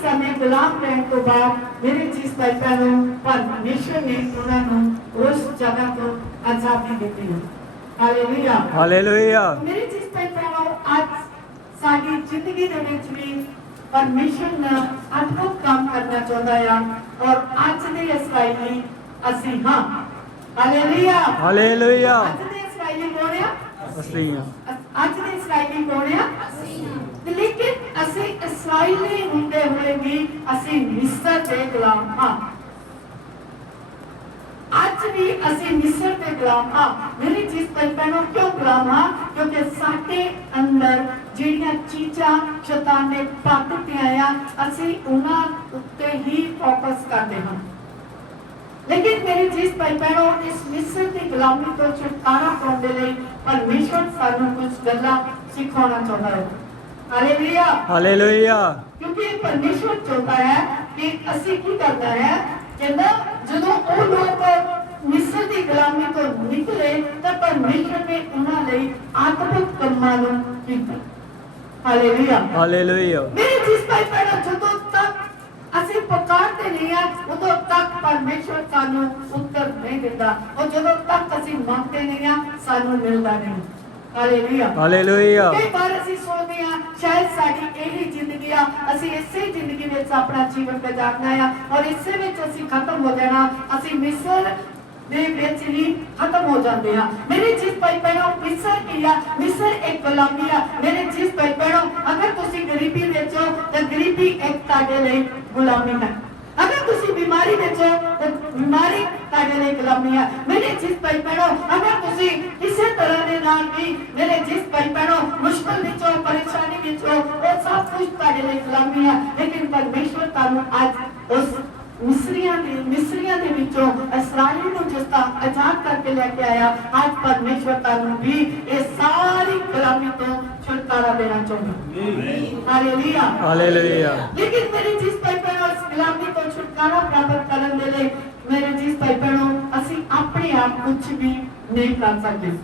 समय गुलाम रहने तो बाद मेरे चीज पैसा परमेश्वर ने उन्होंने उस जगह को आजादी दी है। Hallelujah hallelujah. मेरे चीज पैसा आज साडी जिंदगी दे विच भी परमेश्वर ने अद्भुत काम करना चाहता है और आज दे इसराइली ਅਸੀਂ ਹਾਂ ਹਾਲੇਲੂया हालेलुया। ਅੱਜ ਦੇ ਇਸਰਾਇਲੀ ਕੌਣ ਆ ਅਸੀਂ ਹਾਂ। ਅੱਜ ਦੇ ਇਸਰਾਇਲੀ ਕੌਣ ਆ ਅਸੀਂ ਹਾਂ ਲੇਕਿਨ ਅਸੀਂ ਇਸਰਾਇਲੀ ਹੁੰਦੇ ਹੋਏ ਵੀ ਅਸੀਂ ਮਿਸਰ ਦੇ ਗੁਲਾਮ ਹਾਂ ਅੱਜ ਵੀ ਅਸੀਂ ਮਿਸਰ ਦੇ ਗੁਲਾਮ ਹਾਂ ਮੇਰੀ ਚੀਜ਼ ਪਹਿਲਾਂ ਕਿਉਂ ਗੁਲਾਮ ਹਾਂ ਕਿਉਂਕਿ ਸਾਡੇ ਅੰਦਰ ਜਿਹੜੀਆਂ ਚੀਜ਼ਾਂ ਸ਼ੈਤਾਨ ਨੇ ਪਾ ਦਿੱਤੀਆਂ ਆ ਅਸੀਂ ਉਹਨਾਂ ਉੱਤੇ ਹੀ ਫੋਕਸ ਕਰਦੇ ਹਾਂ लेकिन मेरी चीज पैरों इस मिस्र की गुलामी को छुटकारा पाने लिए परमेश्वर सानू कुछ गल्ला सिखाना चाहता है। Hallelujah hallelujah. क्योंकि परमेश्वर चाहता है कि ਅਸੀਂ ਕੀ ਕਰਨਾ ਹੈ ਕਹਿੰਦਾ ਜਦੋਂ ਉਹ ਲੋਕ ਮਿਸਰ ਦੀ ਗੁਲਾਮੀ ਤੋਂ ਨਿਕਲੇ ਤਾਂ ਪਰਮੇਸ਼ਰ ਨੇ ਉਹਨਾਂ ਲਈ ਅਦਭੁਤ ਕੰਮਾਂ ਨੂੰ ਕੀਤਾ। Hallelujah hallelujah. मेरी चीज पैरों ਜਦੋਂ तक ਅਸੀਂ ਪੁਕਾਰਦੇ ਨਹੀਂ ਆ ਉਦੋਂ ਤੱਕ ਪਰਮੇਸ਼ਵਰ ਸਾਨੂੰ ਉੱਤਰ ਨਹੀਂ ਦਿੰਦਾ ਔਰ ਜਦੋਂ ਤੱਕ ਅਸੀਂ ਮੰਗਦੇ ਨਹੀਂ ਆ ਸਾਨੂੰ ਮਿਲਦਾ ਨਹੀਂ। Hallelujah hallelujah. ਕਈ ਵਾਰ ਅਸੀਂ ਸੋਚਦੇ ਆ ਸ਼ਾਇਦ ਸਾਡੀ ਇਹੀ ਜ਼ਿੰਦਗੀ ਆ ਅਸੀਂ ਇਸੇ ਜ਼ਿੰਦਗੀ ਵਿੱਚ ਆਪਣਾ ਜੀਵਨ ਗੁਜ਼ਾਰਨਾ ਆ ਔਰ ਇਸੇ ਵਿੱਚ ਅਸੀਂ ਖਤਮ ਹੋ ਜਾਣਾ ਅਸੀਂ ਮਿਸਰ ਦੇ ਵਿੱਚ ਹੀ ਖਤਮ ਹੋ ਜਾਂਦੇ ਆ। ਮੇਰੇ ਚੀਜ਼ ਭਾਈ ਭੈਣੋ ਮਿਸਰ ਕੀ ਆ ਮਿਸਰ ਇੱਕ ਗੁਲਾਮੀ ਆ। ਮੇਰੇ ਚੀਜ਼ ਭਾਈ ਭੈਣੋ ਅਗਰ ਤੁਸੀਂ ਗਰੀਬੀ ਵਿੱਚ ਹੋ ਤਾਂ ਗਰੀਬੀ ਇੱਕ ਤੁਹਾਡੇ ਲਈ ਗੁਲਾਮੀ ਹੈ। अगर तुसी बीमारी ਵਿੱਚ तो बीमारी ਤੁਹਾਡੇ ਲਈ ਗੁਲਾਮੀ ਹੈ। ਮੇਰੇ ਚੀਜ਼ ਭਾਈ ਭੈਣੋ ਅਗਰ ਤੁਸੀਂ ਕਿਸੇ ਤਰ੍ਹਾਂ ਦੇ ਨਾਲ ਵੀ ਮੇਰੇ ਚੀਜ਼ ਭਾਈ ਭੈਣੋ ਮੁਸ਼ਕਲ ਵਿੱਚ ਹੋ ਪਰੇਸ਼ਾਨੀ ਵਿੱਚ ਹੋ ਉਹ ਸਭ ਕੁਝ ਤੁਹਾਡੇ ਲਈ ਗੁਲਾਮੀ ਹੈ ਲੇਕਿਨ ਪਰਮੇਸ਼ਵਰ ਤੁਹਾਨੂੰ ਅੱਜ ਉਸ ਮਿਸਰੀਆਂ ਦੇ ਵਿੱਚੋਂ ਇਸਰਾਇਲ ਨੂੰ ਜਿਸ ਤਰ੍ਹਾਂ ਆਜ਼ਾਦ ਕਰਕੇ ਲੈ ਕੇ ਆਇਆ ਅੱਜ ਪਰਮੇਸ਼ਵਰ ਤੁਹਾਨੂੰ ਵੀ ਇਹ ਸਾਰੀ ਗੁਲਾਮੀ ਤੋਂ छुटकारा देना चाहिए। Hallelujah hallelujah. लेकिन मेरी चीज भाई बहनों इस गुलामी को छुटकारा प्राप्त करने के लिए मेरे चीज भाई बहनों ਅਸੀਂ ਆਪਣੇ ਆਪ ਕੁਝ ਵੀ ਨਹੀਂ ਕਰ ਸਕਦੇ।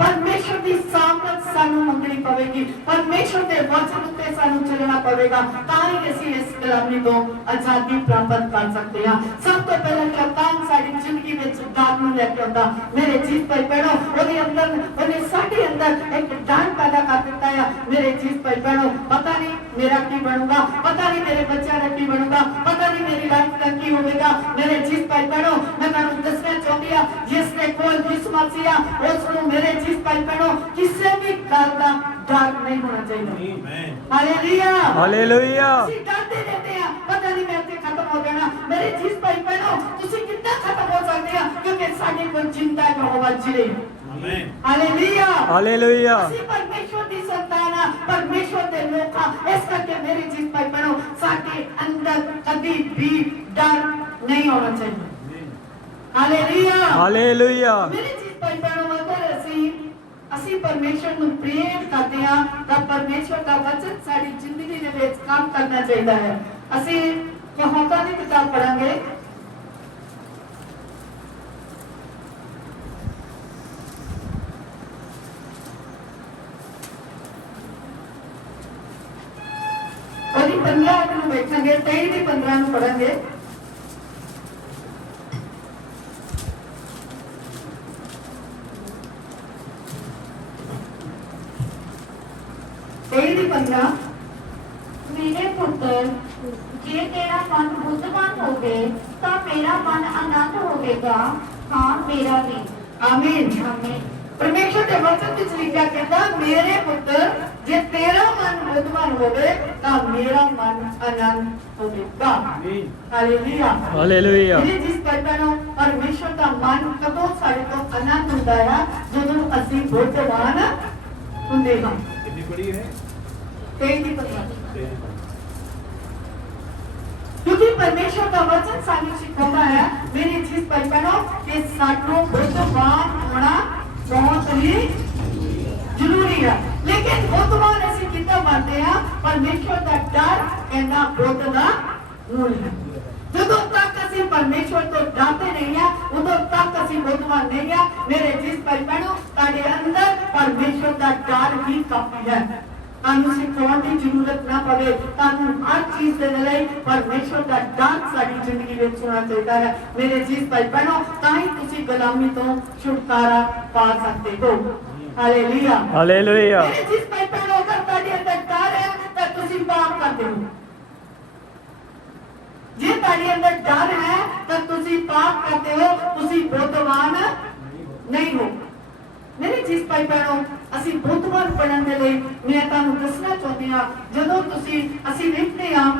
परमेश्वर की सामर्थ सानू मंगनी पवेगी परमेश्वर के वचन उत्ते सानू चलना पवेगा ताई ਅਸੀਂ ਇਸ ਗੁਲਾਮੀ ਤੋਂ ਆਜ਼ਾਦੀ ਪ੍ਰਾਪਤ ਕਰ ਸਕਦੇ ਹਾਂ। ਸਭ ਤੋਂ ਪਹਿਲਾਂ ਸ਼ੈਤਾਨ ਸਾਡੀ ਜ਼ਿੰਦਗੀ ਵਿੱਚ ਡਰ ਨੂੰ ਲੈ ਕੇ ਆਉਂਦਾ ਮੇਰੇ ਚੀਜ਼ ਭਾਈ ਭੈਣੋ ਉਹਨੇ ਸਾਡੇ ਅੰਦਰ ਇੱਕ ਡਰ ਪੈਦਾ ਕਰ ਦਿੱਤਾ ਹੈ। ਮੇਰੇ ਚੀਜ਼ ਭਾਈ ਭੈਣੋ ਪਤਾ ਨਹੀਂ ਮੇਰਾ ਕੀ ਬਣੂਗਾ ਪਤਾ ਨਹੀਂ ਮੇਰੇ ਬੱਚਿਆਂ ਦਾ ਕੀ ਬਣੂਗਾ ਪਤਾ ਨਹੀਂ ਮੇਰੀ ਲਾਈਫ ਦਾ ਕੀ ਹੋਵੇਗਾ। ਮੇਰੇ ਚੀਜ਼ ਭਾਈ ਭੈਣੋ ਮੈਂ ਤੁਹਾਨੂੰ ਦੱਸਣਾ ਚਾਹੁੰਦੀ ਹਾਂ ਜਿਸ ਨੇ ਕੋਲ ਵਿਸ਼ਵਾਸ ਆ ਉਸ ਨੂੰ ਮੇਰੇ चीज भाई बहनों किसी भी गल का डर नहीं होना चाहिए। Hallelujah hallelujah. ਅਸੀਂ ਡਰਦੇ ਰਹਿੰਦੇ ਆ ਪਤਾ ਨਹੀਂ ਮੈਂ ਇੱਥੇ ਖਤਮ ਹੋ ਜਾਣਾ। ਮੇਰੇ ਚੀਜ਼ ਭਾਈ ਬਹਿਨੋ ਤੁਸੀਂ ਕਿੱਦਾਂ ਖਤਮ ਹੋ ਸਕਦੇ ਆ ਕਿਉਂਕਿ ਸਾਡੇ ਕੋਲ ਜਿੰਦਾ ਯਹੋਵਾ ਜੀ ਆਮੀਨ। ਹਾਲੇਲੁया हालेलुया। ਅਸੀਂ ਪਰਮੇਸ਼ਵਰ ਦੀ ਸੰਤਾਨ ਆ ਪਰਮੇਸ਼ਵਰ ਦੇ ਲੋਕ ਆ ਇਸ ਕਰਕੇ ਮੇਰੀ ਚੀਜ਼ ਭਾਈ ਬਹਿਨੋ ਸਾਡੇ ਅੰਦਰ ਕਦੀ ਵੀ ਡਰ ਨਹੀਂ ਹੋਣਾ ਚਾਹੀਦਾ। ਹਾਲੇਲੁया हालेलुया। ਮੇਰੀ ਚੀਜ਼ ਭਾਈ ਬਹਿਨੋ ਅਸੀਂ ਪਰਮੇਸ਼ਰ ਨੂੰ ਪ੍ਰੇਮ ਕਰਦੇ ਹਾਂ ਤਾਂ ਪਰਮੇਸ਼ਰ ਦਾ ਵਚਨ ਸਾਡੀ ਜ਼ਿੰਦਗੀ ਦੇ ਵਿੱਚ ਕੰਮ ਕਰਨਾ ਚਾਹੀਦਾ ਹੈ। ਅਸੀਂ ਯਹੋਵਾ ਦੀ ਕਿਤਾਬ ਪੜਾਂਗੇ ਉਹਦੀ 15 ਨੂੰ ਵੇਖਾਂਗੇ 23 ਦੀ 15 ਨੂੰ ਪੜਾਂਗੇ। मेरे पुत्र जे तेरा मन बुद्धिमान होगे तो मेरा मन आनंद होगा हाँ मेरा भी आमीन। आमीन। परमेश्वर के वचन ਵਿੱਚ ਲਿਖਿਆ ਕਹਿੰਦਾ ਮੇਰੇ ਪੁੱਤਰ ਜੇ ਤੇਰਾ ਮਨ ਬੁੱਧਵਾਨ ਹੋਵੇ ਤਾਂ ਮੇਰਾ ਮਨ ਆਨੰਦ ਹੋਵੇਗਾ। ਆਮੀਨ। Hallelujah hallelujah. ਇਹ ਜਿਸ ਪਰਮਾਨੋ ਪਰਮੇਸ਼ਰ ਦਾ ਮਨ ਕਦੋਂ ਸਾਡੇ ਤੋਂ ਆਨੰਦ ਹੁੰਦਾ ਹੈ ਜਦੋਂ ਅਸੀਂ ਬੁੱਧਵਾਨ ਹੁੰਦੇ ਹਾਂ। ਕਿੰਨੀ ਬੜੀ ਹੈ 23 ਦੀ 15 क्योंकि परमेश्वर का वचन सानू सिखाता है मेरी चीज बहनों कि सानू बुद्धवान होना बहुत ही जरूरी है। लेकिन बुद्धवान ऐसी कितना मानते हैं परमेश्वर का डर कहना बुद्ध का मूल है। ਜਦੋਂ ਤੱਕ ਅਸੀਂ ਪਰਮੇਸ਼ਵਰ ਤੋਂ ਡਰਦੇ ਨਹੀਂ ਆ ਉਦੋਂ ਤੱਕ ਅਸੀਂ ਬੁੱਧਵਾਨ ਨਹੀਂ ਆ। ਮੇਰੇ ਚੀਜ਼ ਭਾਈ ਬਹਿਣੋ ਤੁਹਾਡੇ ਅੰਦਰ ਪਰਮੇਸ਼ਵਰ ਦਾ ਡਰ ਹੀ ਕਾਫੀ ਹੈ। ਤੁਹਾਨੂੰ ਸਿਖਾਉਣ ਦੀ ਜ਼ਰੂਰਤ ਨਾ ਪਵੇ। ਤੁਹਾਨੂੰ ਹਰ ਚੀਜ਼ ਦੇ ਲਈ ਪਰਮੇਸ਼ਵਰ ਦਾ ਡਰ ਸਾਡੀ ਜ਼ਿੰਦਗੀ ਵਿੱਚ ਹੋਣਾ ਚਾਹੀਦਾ ਹੈ। ਮੇਰੇ ਜੀਸ ਭਾਈ ਭੈਣੋ, ਤਾਂ ਹੀ ਤੁਸੀਂ ਗੁਲਾਮੀ ਤੋਂ ਛੁਟਕਾਰਾ ਪਾ ਸਕਦੇ ਹੋ। Hallelujah, hallelujah. ਮੇਰੇ ਜੀਸ ਭਾਈ ਭੈਣੋ, ਅਗਰ ਤੁਹਾਡੇ ਅੰਦਰ ਡਰ ਹੈ ਤਾਂ ਤੁਸੀਂ ਪਾਪ ਕਰਦੇ ਹੋ। ਜੇ ਤੁਹਾਡੇ ਅੰਦਰ ਡਰ ਹੈ ਤਾਂ ਤੁਸੀਂ ਪਾਪ ਕਰਦੇ ਹੋ, ਤੁਸੀਂ ਬੁੱਧਵਾਨ ਨਹੀਂ ਹੋ। ਮੇਰੇ ਜਿਸ ਭਾਈ ਭੈਣੋ, ਅਸੀਂ ਬੁੱਧਵਾਨ ਬਣਨ ਦੇ ਲਈ ਮੈਂ ਤੁਹਾਨੂੰ ਦੱਸਣਾ ਚਾਹੁੰਦੀ ਹਾਂ, ਜਦੋਂ ਅਸੀਂ ਵੇਖਦੇ ਹਾਂ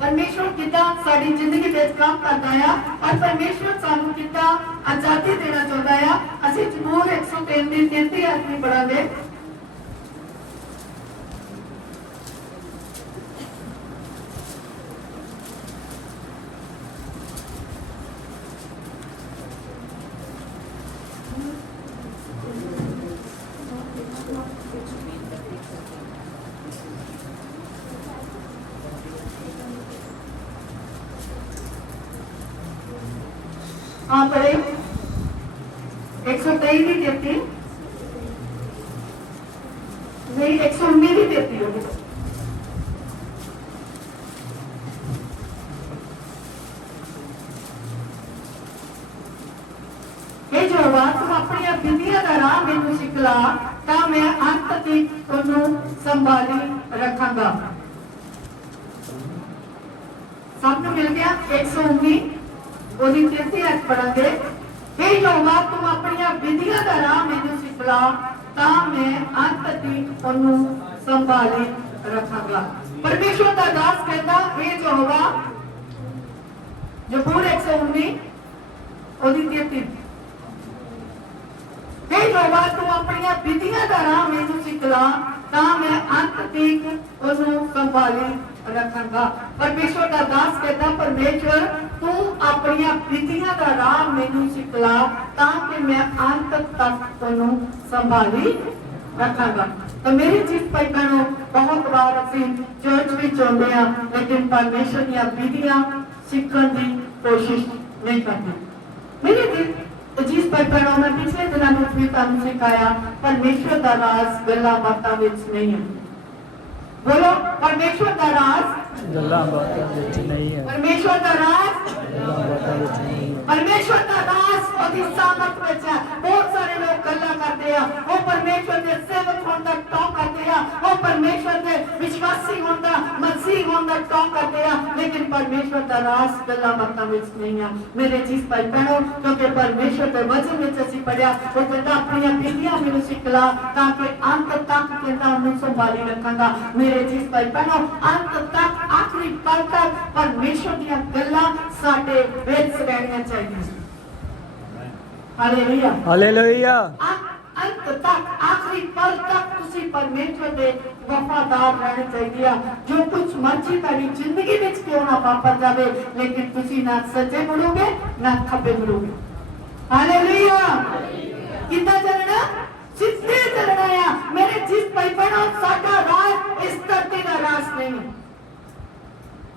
ਪਰਮੇਸ਼ਵਰ ਕਿੱਦਾਂ ਸਾਡੀ ਜ਼ਿੰਦਗੀ ਵਿੱਚ ਕੰਮ ਕਰਦਾ ਆ ਔਰ ਪਰਮੇਸ਼ਵਰ ਸਾਨੂੰ ਕਿੱਦਾਂ ਆਜ਼ਾਦੀ ਦੇਣਾ ਚਾਹੁੰਦਾ ਆ। ਅਸੀਂ ਜ਼ਰੂਰ 103 ਦੀ 33 ਆਦਮੀ ਪੜਾਂਗੇ। हाँ पढ़े 123 भी देती नहीं, 119 भी देती होगी। हे यहोवा, तुम अपनी विधियां दा राह मैनू सिखला, तां मैं अंत तक उन्नू संभाली रखांगा। सबनू मिल गया 119 ਉਹਦੀ 33 ਐਤ ਪੜਾਂਗੇ। हे यहोवा, तुम अपनी विधियां दा राह मैनू सिखला, तां मैं अंत तक ਉਹਨੂੰ संभाली रखांगा। परमेश्वर दा दास कहता, हे यहोवा, जबूर 119 ਉਹਦੀ 33, हे यहोवा, तुम अपनी विधियां दा राह मैनू सिखला, तां मैं अंत तक ਉਹਨੂੰ संभाली रखांगा। परमेश्वर का दास कहता, परमेश्वर तू अपनी विधियां का राह मैनू सिखला, ताकि मैं अंत तक उन्हें संभाली रखांगा। तो मेरी चीज भाई बहनों, बहुत बार असी चर्च भी चाहते हैं, लेकिन परमेश्वर दी विधियां सीखने की कोशिश नहीं करते। मेरी चीज भाई बहनों, मैं पिछले दिनों में भी तुहानू सिखाया, परमेश्वर का राज गल्लां बातां विच नहीं है। बोलो, परमेश्वर का राज ਗੱਲਾਂ ਬਾਤਾਂ ਵਿੱਚ ਨਹੀਂ ਹੈ। परमेश्वर का राज, ਗੱਲਾਂ ਬਾਤਾਂ ਵਿੱਚ ਨਹੀਂ ਹੈ। परमेश्वर का राज ਉਹਦੀ ਸਾਮਰਥ ਵਿੱਚ ਹੈ। ਬਹੁਤ ਸਾਰੇ ਲੋਕ ਗੱਲਾਂ ਕਰਦੇ ਆ, ਉਹ ਪਰਮੇਸ਼ਵਰ ਦੇ ਸੇਵਕ ਹੋਣ ਦਾ ਟੌਕ ਕਰਦੇ ਆ, ਉਹ ਪਰਮੇਸ਼ਵਰ ਦੇ ਵਿਸ਼ਵਾਸੀ ਹੋਣ ਦਾ, ਮਸੀਹ ਹੋਣ ਦਾ ਟੌਕ ਕਰਦੇ ਆ, ਲੇਕਿਨ ਪਰਮੇਸ਼ਵਰ ਦਾ ਰਾਜ ਗੱਲਾਂ ਬਾਤਾਂ ਵਿੱਚ ਨਹੀਂ ਆ। ਮੇਰੇ ਜੀਸ ਭਾਈ ਭੈਣੋ, ਕਿਉਂਕਿ ਪਰਮੇਸ਼ਵਰ ਦੇ ਵਚਨ ਵਿੱਚ ਅਸੀਂ ਪੜਿਆ, ਉਹ ਕਹਿੰਦਾ ਆਪਣੀਆਂ ਵਿਧੀਆਂ ਮੈਨੂੰ ਸਿਖਲਾ, ਤਾਂ ਕਿ ਅੰਤ ਤੱਕ ਕਹਿੰਦਾ ਉਹਨੂੰ ਸੰਭਾਲੀ ਰੱਖਾਂਗਾ। ਮੇਰੇ ਜੀਸ ਭਾਈ ਭੈਣੋ, ਅੰਤ ਤੱਕ, ਆਖਰੀ ਪਲ ਤੱਕ ਪਰਮੇਸ਼ਵਰ ਦੀਆਂ ਗੱਲਾਂ ਸਾਡੇ ਵਿੱਚ ਰਹਿਣੀਆਂ ਚਾਹੀਦੀਆਂ। Hallelujah, hallelujah. अंत तक, आखिरी पल तक तुसी परमेश्वर दे वफादार रहने चाहिए। जो कुछ मर्जी तारी जिंदगी विच क्यों ना वापर जावे, लेकिन तुसी ना सज्जे मुड़ोगे ना खब्बे मुड़ोगे। हालेलुया, कितना चलना, सीधे चलना है। मेरे जिस भाई बहनों, साडा राज इस धरती का राज नहीं है,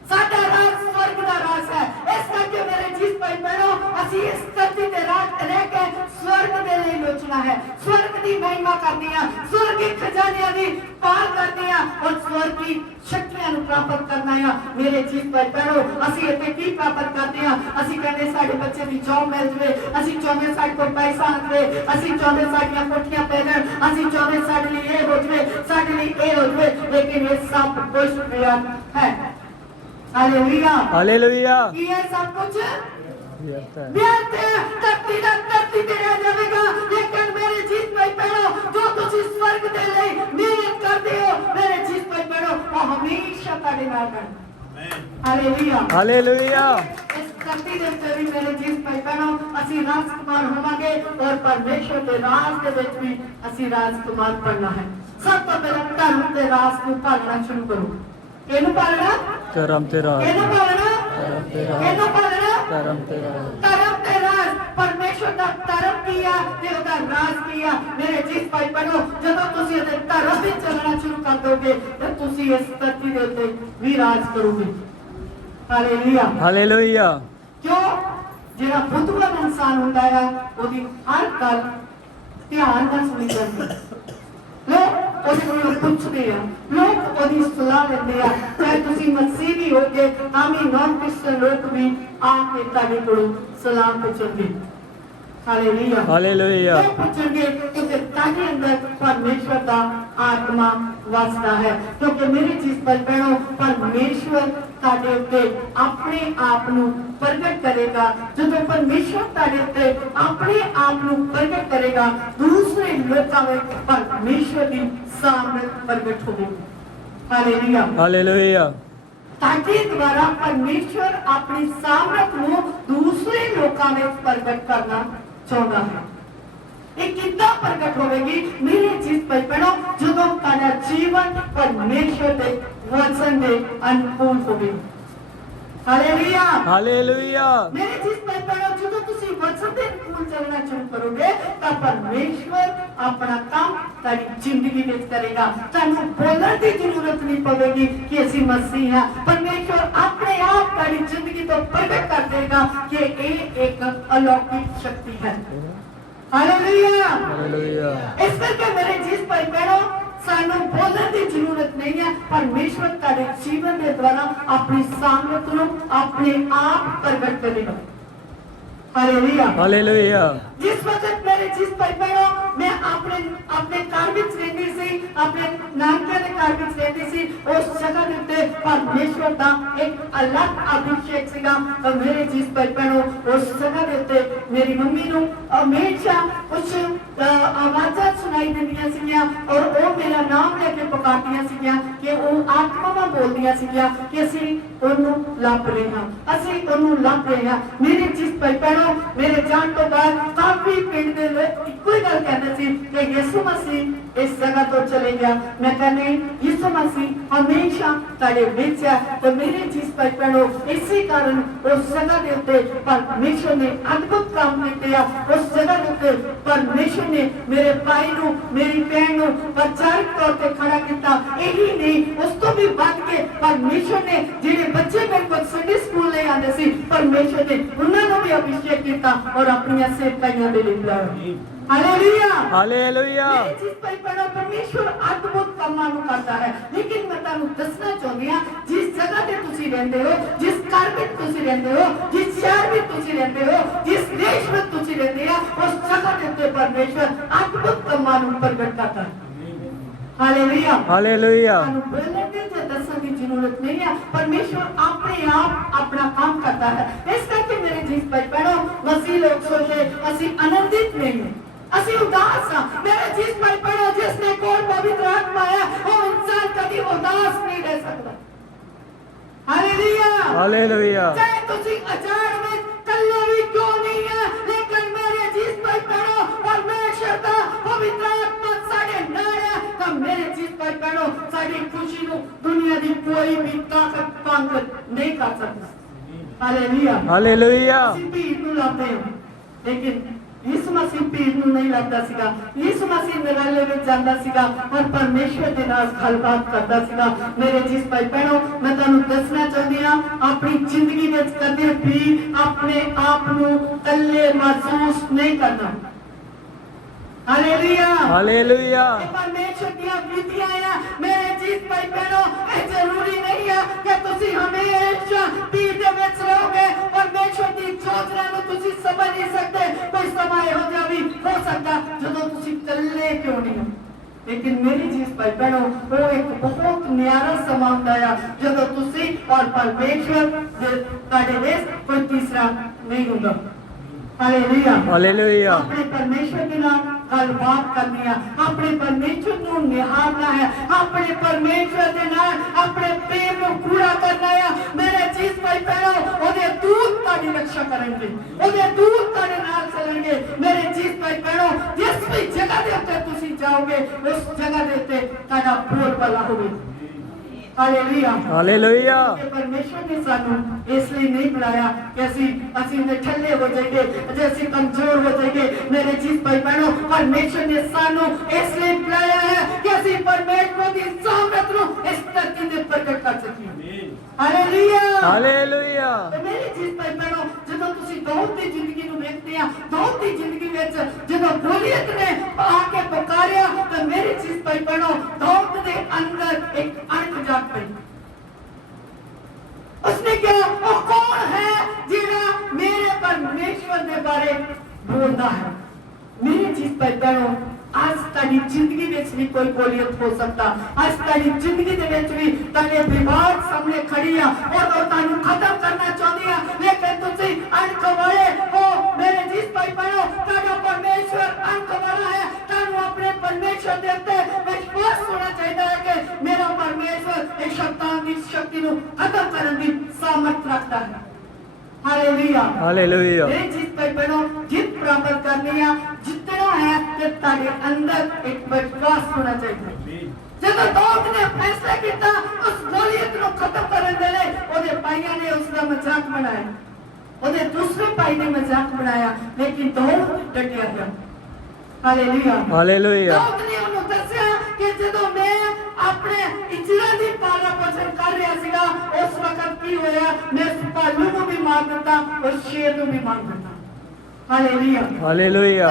साडा राज स्वर्ग का राज है। इस करके मेरे जिस भाई बहनों, ਅਸੀਂ ਇਸ ਧਰਤੀ ਤੇ ਰਹਿ ਕੇ स्वर्ग ਦੇ ਲਈ ਲੋਚਣਾ ਹੈ, स्वर्ग ਦੀ ਮਹਿਮਾ ਕਰਨੀ ਆ, स्वर्गी ਖਜ਼ਾਨਿਆਂ ਦੀ ਪਾਲ ਕਰਨੀ ਆ ਔਰ स्वर्गी ਸ਼ਕਤੀਆਂ ਨੂੰ ਪ੍ਰਾਪਤ ਕਰਨਾ ਆ। ਮੇਰੇ ਜਿਸ ਭਾਈ ਬਹਿਣੋ, ਅਸੀਂ ਇੱਥੇ ਕੀ ਪ੍ਰਾਪਤ ਕਰਦੇ ਆ? ਅਸੀਂ ਕਹਿੰਦੇ ਸਾਡੇ ਬੱਚੇ ਦੀ ਜੌਬ ਮਿਲ ਜਵੇ, ਅਸੀਂ ਚਾਹੁੰਦੇ ਸਾਡੇ ਕੋਲ ਪੈਸਾ ਆਵੇ, ਅਸੀਂ ਚਾਹੁੰਦੇ ਸਾਡੀਆਂ ਕੋਠੀਆਂ ਪੈ ਜਾਣ, ਅਸੀਂ ਚਾਹੁੰਦੇ ਸਾਡੇ ਲਈ ਇਹ ਹੋ ਜਵੇ, ਸਾਡੇ ਲਈ ਇਹ ਹੋ ਜਵੇ, ਲੇਕਿਨ ਇਹ ਸਭ ਕੁਝ ਵਿਅਰਥ ਹੈ। Hallelujah, hallelujah. ये सब कुछ व्यर्थ है। व्यर्थ है, धरती पे रह जाएगा। लेकिन मेरे जीत भाई बहनों, जो तुम इस स्वर्ग दे लिए मेहनत करते हो, मेरे जीत भाई बहनों, वो हमेशा ताड़े नाल है। Hallelujah, hallelujah. इस धरती दे उत्ते भी मेरे जीत भाई बहनों, ਅਸੀਂ राजकुमार होवांगे और परमेश्वर के राज दे विच भी ਅਸੀਂ राजकुमार बनना है। सब तो पहले धर्म के राज को पालना शुरू करो। ਇਹਨੂੰ ਪਾਲਣਾ, ਧਰਮ ਤੇ ਰਾਜ, ਇਹਨੂੰ ਪਾਲਣਾ, ਧਰਮ ਤੇ ਰਾਜ, ਇਹਨੂੰ ਪਾਲਣਾ, ਧਰਮ ਤੇ ਰਾਜ। ਧਰਮ ਤੇ ਰਾਜ। ਪਰਮੇਸ਼ਵਰ ਦਾ ਧਰਮ ਕੀ ਆ ਤੇ ਉਹਦਾ ਰਾਜ ਕੀ ਆ? ਮੇਰੇ ਜਿਸ ਭਾਈ ਬਹਿਣੋ, ਜਦੋਂ ਤੁਸੀਂ ਉਹਦੇ ਧਰਮ ਵਿੱਚ ਚੱਲਣਾ ਸ਼ੁਰੂ ਕਰ ਦੋਗੇ ਤਾਂ ਤੁਸੀਂ ਇਸ ਧਰਤੀ ਦੇ ਉੱਤੇ ਵੀ ਰਾਜ ਕਰੋਗੇ। Hallelujah, hallelujah. ਕਿਉਂ? ਜਿਹੜਾ ਬੁੱਧਵਾਨ ਇਨਸਾਨ ਹੁੰਦਾ ਆ, ਉਹਦੀ ਹਰ ਗੱਲ ਧਿਆਨ ਨਾਲ ਸੁਣੀ ਜਾਂਦੀ। ਲੋ ਉਹਦੇ ਕੋਲੋਂ ਪੁੱਛਦੇ ਆ, ਲੋਕ ਉਹਦੀ ਸਲਾਹ ਲੈਂਦੇ ਆ। ਚਾਹੇ ਤੁਸੀਂ ਮਸੀਹ ਵੀ ਹੋਗੇ ਤਾਂ ਵੀ ਨਾਨ ਕ੍ਰਿਸਚਨ ਲੋਕ ਵੀ ਆ ਕੇ ਤੁਹਾਡੇ ਕੋਲੋਂ ਸਲਾਹ ਪੁੱਛਣਗੇ। ਹਾਲੇਲੂਇਆ, ਹਾਲੇਲੂਇਆ, ਉਹ ਪੁੱਛਣਗੇ ਕਿ ਤੁਹਾਡੇ ਅੰਦਰ ਪਰਮੇਸ਼ਵਰ ਦਾ ਆਤਮਾ ਵਸਦਾ ਹੈ, ਕਿਉਂਕਿ ਮੇਰੇ ਚੀਜ਼ ਪਰ ਭੈਣੋ ਪਰਮੇਸ਼ਵਰ ਤੁਹਾਡੇ ਉੱਤੇ ਆਪਣੇ ਆਪ ਨੂੰ ਪ੍ਰਗਟ ਕਰੇਗਾ। ਜਦੋਂ ਪਰਮੇਸ਼ਵਰ ਤੁਹਾਡੇ ਉੱਤੇ ਆਪਣੇ ਆਪ ਨੂੰ ਪ੍ਰਗਟ ਕਰੇਗਾ, ਦੂਸਰੇ ਲੋਕਾਂ ਵਿੱਚ ਪਰਮੇਸ਼ਵਰ ਦੀ ਸਾਮਰਥ ਪ੍ਰਗਟ ਹੋਵੇਗੀ। ਹਾਲੇਲੂਇਆ, ਹਾਲੇਲੂਇਆ, ताकि द्वारा परमेश्वर अपनी सामर्थ को दूसरे लोगों में प्रकट करना चाहता है। ये कितना प्रकट होगी मेरे चीज पर पढ़ो जो तारा जीवन परमेश्वर के वचन के अनुकूल होगी। हालेलुया, हालेलुया, मेरे चीज पर पढ़ो जो तुसी वचन के अनुकूल चलना शुरू करोगे तो परमेश्वर अपना काम तारी जिंदगी में करेगा। तानू बोलने की जरूरत नहीं पड़ेगी कि असी मसीह हैं। परमेश्वर अपने आप तारी जिंदगी तो प्रकट कर देगा कि ये एक अलौकिक शक्ति है। हालेलुया, हालेलुया, इस करके मेरे चीज पर पढ़ो सानू बोलने की जरूरत नहीं है। परमेश्वर तारे जीवन के द्वारा अपनी सामर्थ को अपने आप प्रकट करेगा। हालेलुया, हालेलुया, जिस वक्त मेरे चीज पर पढ़ो मैं अपने अपने घर में रहती सी, अपने नानके के घर में रहती सी, उस जगह के उत्ते परमेश्वर का एक अलग अभिषेक सीगा। और मेरे चीज पर पढ़ो उस जगह के उत्ते मेरी मम्मी नु हमेशा कुछ आवाज़ां सुनाई दिंदियां सीगियां और वो मेरा नाम लेके पुकारदियां सीगियां कि वो आत्मावां बोलदियां सीगियां कि असीं ओनू लभ रहे हां, असीं ओनू लभ रहे हां। मेरे चीज पर पढ़ो मेरे जान तो बाद काफी पिंड दे लोग इक्को ही गल कहते सी कि यीशु मसीह इस जगह तो चले गया। मैं कहने यीशु मसीह हमेशा तारे विच है। तो मेरे चीज पर पढ़ो इसी कारण उस जगह के उत्ते परमेश्वर ने अद्भुत काम किए। उस जगह के उत्ते परमेश्वर ने मेरे भाई नु मेरी बहन नु प्रचारक तौर पे खड़ा किया। यही नहीं उस तो भी बढ़ के परमेश्वर ने जिहड़े बच्चे मेरे को संडे स्कूल ले आते सी परमेश्वर ने उन्होंने भी अभिषेक किया और अपनी सेवकाइयां दे लिया। हालेलुया, हालेलुया, मेरी चीज पर पढ़ो परमेश्वर अद्भुत कामां नु करता है। लेकिन मैं तुहानू दसना चाहती हां जिस जगह ते तुसी रहंदे हो, जिस घर में तुसी रहंदे हो, जिस शहर में तुसी रहंदे हो, जिस देश में तुसी रहंदे हो, उस जगह के उत्ते परमेश्वर अद्भुत कामां नु प्रगट करता है। हालेलुया, हालेलुया, बोलने की दसने की जरूरत नहीं है। परमेश्वर अपने आप अपना काम करता है। इस करके मेरे चीज पर पढ़ो मसीह लोग सोचे असी आनंदित नहीं है, असी उदास हां। मेरे चीज पर पढ़ो जिसने कोल पवित्र आत्मा है वो इंसान कभी उदास नहीं रह सकता। हालेलुया, हालेलुया, चाहे तुसी अचार में कल्ले भी क्यों नहीं है, लेकिन मेरे चीज पर पढ़ो परमेश्वर का पवित्र आत्मा साडे नाल है। तो मेरे चीज पर पढ़ो साडी खुशी नु दुनिया दी कोई भी ताकत भंग नहीं कर सकता। हालेलुया, हालेलुया, ਅਸੀਂ ਭੀੜ ਨੂੰ ਲੱਭਦੇ ਹਾਂ ਲੇਕਿਨ ਯਿਸੂ ਮਸੀਹ ਭੀੜ ਨੂੰ ਨਹੀਂ ਲੱਭਦਾ ਸੀਗਾ। ਯਿਸੂ ਮਸੀਹ ਨਿਰਾਲੇ ਵਿੱਚ ਜਾਂਦਾ ਸੀਗਾ ਔਰ ਪਰਮੇਸ਼ਵਰ ਦੇ ਨਾਲ ਗੱਲਬਾਤ ਕਰਦਾ ਸੀਗਾ। ਮੇਰੇ ਜਿਸ ਭਾਈ ਭੈਣੋ ਮੈਂ ਤੁਹਾਨੂੰ ਦੱਸਣਾ ਚਾਹੁੰਦੀ ਹਾਂ ਆਪਣੀ ਜ਼ਿੰਦਗੀ ਵਿੱਚ ਕਦੇ ਵੀ ਆਪਣੇ ਆਪ ਨੂੰ ਇਕੱਲੇ ਮਹਿਸੂਸ ਨਹੀਂ ਕਰਨਾ। हालेलुया, हालेलुया, परमेश्वर की विधियां हैं मेरे चीज भाई बहनों। ये जरूरी नहीं है कि तुसी हमेशा पीर दे विच रहोगे। परमेश्वर की योजना नु तुसी समझ नहीं सकते। कोई समय हो जावी हो सकता जदों तुसी कल्ले क्यों नहीं हो। लेकिन मेरी चीज भाई बहनों वो एक बहुत न्यारा समा हुंदा है जदों तुसी और परमेश्वर दे तुहाडे विच कोई तीसरा नहीं हुंदा। हालेलुया, हालेलुया, अपने परमेश्वर के नाम गलबात करनी है, अपने परमेश्वर को निहारना है, अपने परमेश्वर के नाम अपने प्रेम को पूरा करना है। मेरे चीज भाई बहनों ओदे दूत ताड़ी रक्षा करेंगे, ओदे दूत ताड़े नाल चलेंगे। मेरे चीज भाई बहनों जिस भी जगह दे उत्ते तुसी जाओगे उस जगह दे उत्ते ताड़ा बोलबाला होवे। हालेलुया, हालेलुया, परमेश्वर ने सानू इसलिए नहीं बुलाया कि असी ठल्ले हो जाएंगे, जैसे कमजोर हो जाएंगे। मेरे चीज भाई बहनों परमेश्वर ने सानू इसलिए बुलाया है कि असी परमेश्वर की सामर्थ को इस धरती में प्रकट कर सकिए। हालेलुया, हालेलुया, मेरी चीज भाई बहनों ਜਦੋਂ ਤੁਸੀਂ ਦਾऊद ਦੀ ਜ਼ਿੰਦਗੀ ਨੂੰ ਵੇਖਦੇ ਆ ਦਾऊद ਦੀ ਜ਼ਿੰਦਗੀ ਵਿੱਚ ਜਦੋਂ ਗੋਲੀਅਤ ਨੇ ਆ ਕੇ ਪੁਕਾਰ मारिया तो मेरी चीज पर पढ़ो दाऊद के अंदर एक अणख जाग पई। उसने कहा वो कौन है जिहड़ा मेरे परमेश्वर के बारे बोलता है। मेरी चीज पर पढ़ो आज तारी जिंदगी में भी कोई बोलियत हो सकता। आज तारी जिंदगी दे विच भी तारे विवाद सामने खड़ी है और वो तानू खत्म करना चाहती है, लेकिन तुसी अणख वाले हो मेरे जिस भाई पढ़ो तारा परमेश्वर अणख वाला है। तानू अपने परमेश्वर दे उत्ते विश्वास होना चाहिए है कि मेरा परमेश्वर एक शैतान की शक्ति को खत्म करने की सामर्थ रखता है। Hallelujah hallelujah. मेरी चीज पर पढ़ो जित प्राप्त करनी है जितना है कि तारे अंदर एक विश्वास होना चाहिए। जब दाऊद ने फैसला किया उस गोलियत को खत्म करने दे ले ओदे भाइयों ने उसका मजाक बनाया, ओदे दूसरे भाई ने मजाक बनाया, लेकिन दाऊद डटिया गया। Hallelujah hallelujah. दाऊद ने उन्हें दस्या कि जदों मैं अपने इजराइल दी पालन पोषण कर रहा सीगा उस वक्त की होया मैं भालू को भी मार देता और शेर को भी मार देता। Hallelujah hallelujah.